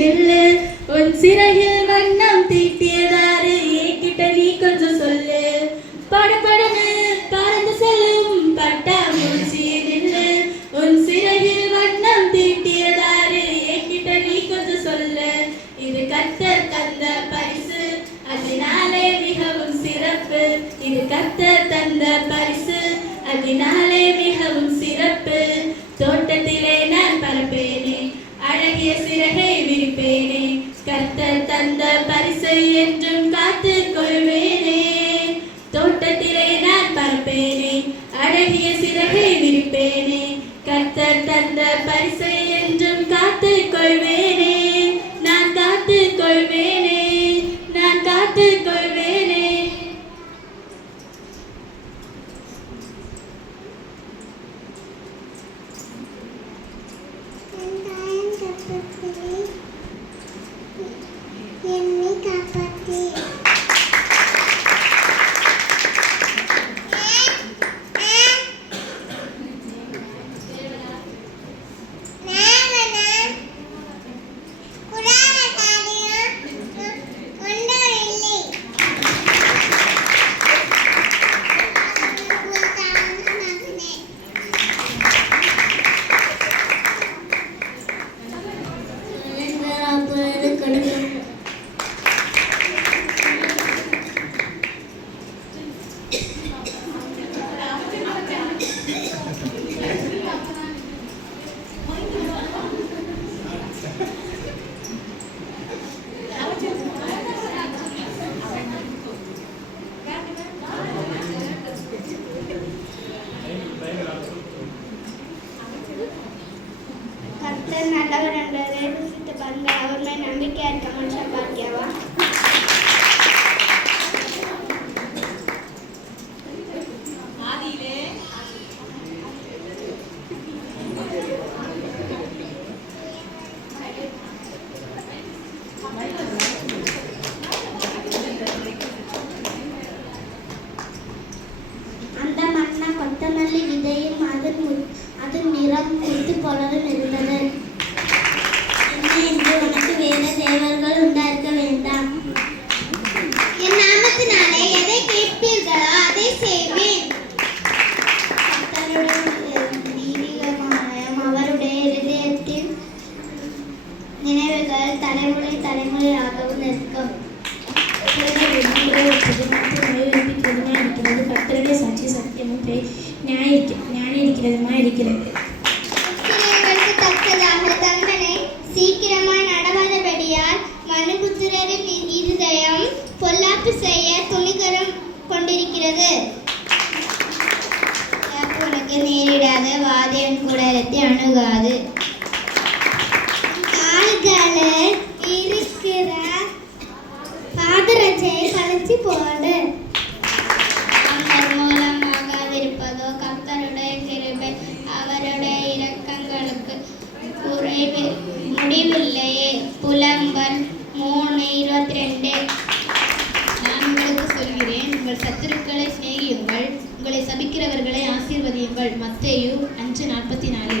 நில்லு, உன் சிறையில் வண்ணம் தீட்டியதாரு என்கிட்ட நீ கொஞ்சம் சொல்லு. படபடன்னு பறந்து செல்லும் பட்டாம்பூச்சி நில்லு, உன் சிறையில் வண்ணம் தீட்டியதாரு என்கிட்ட நீ கொஞ்சம் சொல்லு. இது கர்த்தர் தந்த பரிசு, அதனாலே மிகவும் சிறப்பு. இது கர்த்தர் தந்த பரிசு, அதனாலே மிகவும் சிறப்பு. தோட்டத்திலே நான் பறப்பேனே, அழகிய சிறகை விரிப்பேனே, கர்த்தர் தந்த பரிசை என்றும் காத்து கொள்வேனே. தோட்டத்திலே நான் பறப்பேனே, அழகிய சிறகை விரிப்பேனே, கர்த்தர் தந்த பரிசை என்றும் காத்து கொள்வேனே. நான் காத்து கொள்வேனே, நான் காத்து கொள்வேனே. நல்லவர் என்பதை ருசித்து பாருங்கள், அவர் மேல் நம்பிக்கையா இருக்க மனுஷன் பாக்கியவா. அந்த மண்ணா கொத்தமல்லி விதையும் அதன் நிறம் முத்து போலவும் இருந்தது. உனக்கு வேறு தேவர்கள் உண்டாயிருக்க வேண்டாம். என் நாமத்தினாலே எதை கேட்பீர்களோ அதை செய்வேன். அவருடைய இருதயத்தின் நினைவுகள் தலைமுறை தலைமுறையாகவும் இருக்கும். கர்த்தருடைய சாட்சி சத்தியமும் ஞானமா இருக்கிறது. தங்களை சீக்கிரமாய் நடவாதபடியால் மனுபுத்திரரின் இருதயம் பொல்லாப்பு செய்ய துணிகரம் கொண்டிருக்கிறது. உனக்கு நேரிடாத வாதையின் கூடாரத்தை அணுகாது. கால்களில் இருக்கிற பாதரட்சையை கழிச்சு போடு. மூலமாகாதிருப்பதோ கர்த்தருடைய கிருபை அவருடைய இரக்கங்களுக்கு முடிவில்லையே. புலம்பல் 3:22. நான் உங்களுக்கு சொல்கிறேன், உங்கள் சத்துருக்களை சிநேகியுங்கள், உங்களை சபிக்கிறவர்களை ஆசீர்வதியுங்கள். மத்தேயு 5:44.